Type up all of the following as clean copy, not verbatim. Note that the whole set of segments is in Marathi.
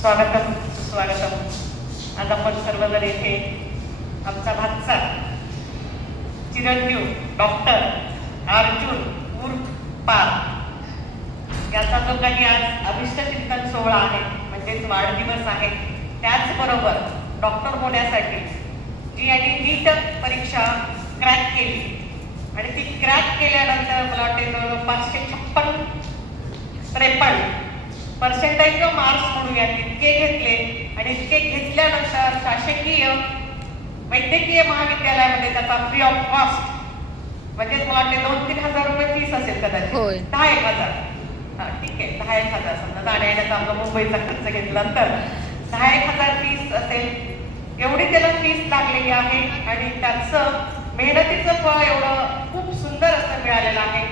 स्वागतम सुस्वागतम. आज आपण सर्वजण येथे आमचा भातचा चिरंजीव डॉक्टर अर्जुन उर्फ पाल याचा जो काही आज अभिष्ट चिंतन सोहळा आहे म्हणजेच वाढदिवस आहे, त्याचबरोबर डॉक्टर होण्यासाठी जी यांनी नीट परीक्षा क्रॅक केली आणि ती क्रॅक केल्यानंतर मला वाटते 553 मार्क्स म्हणूया तितके घेतले आणि इतके घेतल्यानंतर शासकीय वैद्यकीय महाविद्यालयामध्ये त्याचा फ्री ऑफ कॉस्ट म्हणजे मला वाटते 2-3 हजार रुपये फीस असेल कदाचित, 10-1,000. हा ठीक आहे, 10-1,000 समजा जाण्या येण्याचा आपला मुंबईचा खर्च घेतल्यानंतर 10-1,000 फीस असेल, एवढी त्याला फीस लागलेली आहे आणि त्याचं मेहनतीचं फळ एवढं खूप सुंदर असं मिळालेलं आहे.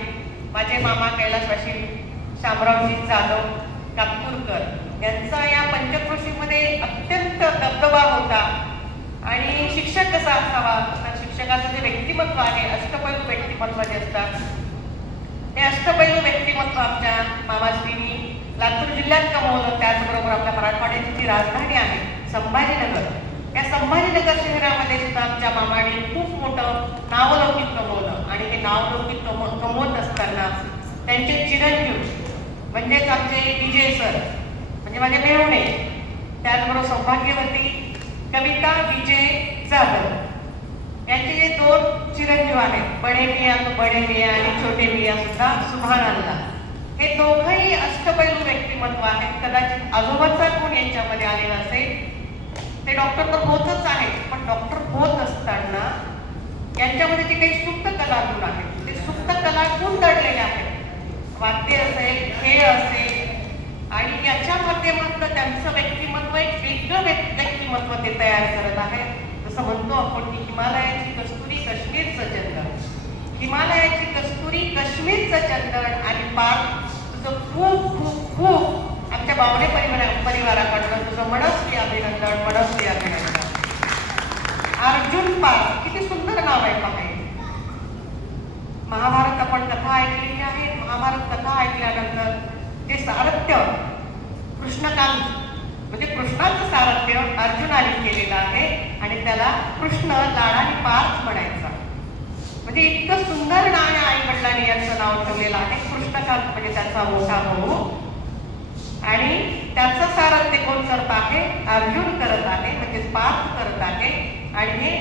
माझे मामा कैलासवासी शामरावजी जाधव कातपूरकर यांचा या पंचक्रोशीमध्ये अत्यंत दबदबा होता आणि शिक्षक कसा असावा तर शिक्षकाचं जे व्यक्तिमत्व आहे, अष्टपैलू व्यक्तिमत्व जे असतात, ते अष्टपैलू व्यक्तिमत्व आमच्या मामाश्रींनी लातूर जिल्ह्यात कमवलं. त्याचबरोबर आपल्या मराठवाड्याची जी राजधानी आहे संभाजीनगर, या संभाजीनगर शहरामध्ये सुद्धा आमच्या मामाने खूप मोठं नावलौकिक कमवलं आणि हे नावलौकिक कमवत असताना त्यांचे चिरंजीव म्हणजेच आमचे विजय सर म्हणजे माझे मेहुणे, त्याचबरोबर सौभाग्यवती कविता विजय जाधव यांचे जे 2 चिरंजीव आहेत, बडे मिया तो बडे मिया आणि छोटे मिया सुद्धा सुभान अल्लाह, हे दोघंही अष्टपैलू व्यक्तिमत्व आहेत. कदाचित आजोबाचा गुण यांच्यामध्ये आलेला असेल. ते डॉक्टर तर होतच आहेत, पण डॉक्टर होत असताना यांच्यामध्ये जे काही सुप्त कला गुण आहेत ते सुप्त कला गुण दडलेले आहेत. वाद्य असेल, खेळ असेल आणि याच्या माध्यमातून त्यांचं व्यक्तिमत्व एक वेगळं व्यक्तिमत्व ते तयार करत आहे. जसं म्हणतो आपण की हिमालयाची कस्तुरी काश्मीरचं चंदन, हिमालयाची कस्तुरी काश्मीरचं चंदन आणि पाल तुझं खूप खूप खूप आमच्या बावणे परिवाराकडनं तुझं मनस्वी अभिनंदन, मनस्वी अभिनंदन. अर्जुन पाल किती सुंदर नाव आहे पहा. महाभारत आपण कथा ऐकलेली आहे. महाभारत कथा ऐकल्यानंतर ते सारथ्य कृष्णकांत म्हणजे कृष्णाचं सारथ्य अर्जुनाने केलेलं आहे आणि त्याला कृष्ण लाडाने पार्थ म्हणायचा. म्हणजे इतकं सुंदर नाव आई वडिलांनी याचं नाव ठेवलेलं आहे. कृष्णकांत म्हणजे त्याचा मोठा भाऊ आणि त्याचं सारथ्य कोण करत आहे? अर्जुन करत आहे, म्हणजे पार्थ करत आहे. आणि हे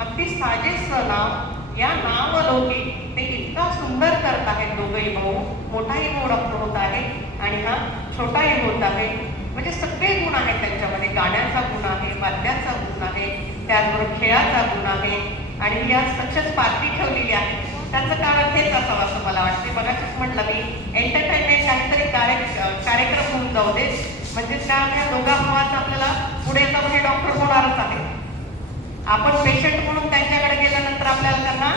अगदी साजेसं नाव, या नावलोकी ते इतका सुंदर करत आहेत दोघंही भाऊ. मोठाही भाऊ डॉक्टर होत आहे आणि हा छोटाही होत आहे. म्हणजे सगळे गुण आहेत त्यांच्यामध्ये. गाण्याचा गुण आहे, वाद्याचा गुण आहे, त्याचबरोबर खेळाचा गुण आहे आणि या सक्सेस पार्टी ठेवलेली आहे. त्याचं कारण हेच असावं असं मला वाटते. मगाशीच म्हटलं मी एंटरटेनमेंट काहीतरी कार्यक्रम होऊन जाऊ दे, म्हणजे त्या दोघा भावाचं आपल्याला पुढे जाऊन हे डॉक्टर होणारच आहे. आपण पेशंट म्हणून त्यांच्याकडे गेल्यानंतर आपल्याला त्यांना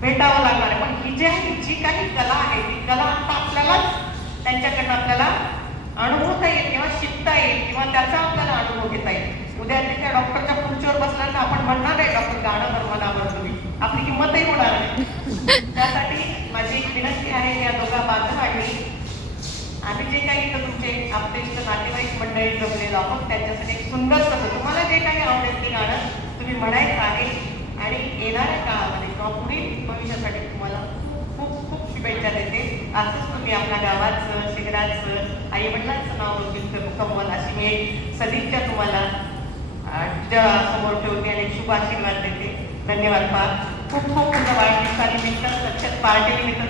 भेटावं लागणार आहे. पण ही जी आहे, जी काही कला आहे, ती कला आता आपल्यालाच त्यांच्याकडनं आपल्याला अनुभवता येईल किंवा शिकता येईल किंवा त्याचा आपल्याला अनुभव घेता येईल. उद्या त्या डॉक्टरच्या खुर्चीवर बसल्यानंतर आपण म्हणणार आहे डॉक्टर गाणं बरमनावर तुम्ही, आपली किंमतही होणार आहे. त्यासाठी माझी एक विनंती आहे या दोघा बांधवांनी, आम्ही जे काही इथं तुमचे आपले नातेवाईक मंडळी जमलेलो आहोत त्यांच्यासाठी एक सुंदरसं तुम्हाला जे काही आवडेल ते गाणं तुम्ही म्हणायचं आहे आणि येणाऱ्या काळामध्ये किंवा पुढील भविष्यासाठी तुम्हाला खूप खूप खूप शुभेच्छा देते. असंच तुम्ही आपल्या गावाचं, शहराचं, आईवडिलांचं नाव कमवाल अशी मी एक सदिच्छा तुम्हाला समोर ठेवते आणि शुभ आशीर्वाद देते. धन्यवाद. खूप खूप तुमच्या वाढदिवसानिमित्त, सक्सेस पार्टीनिमित्त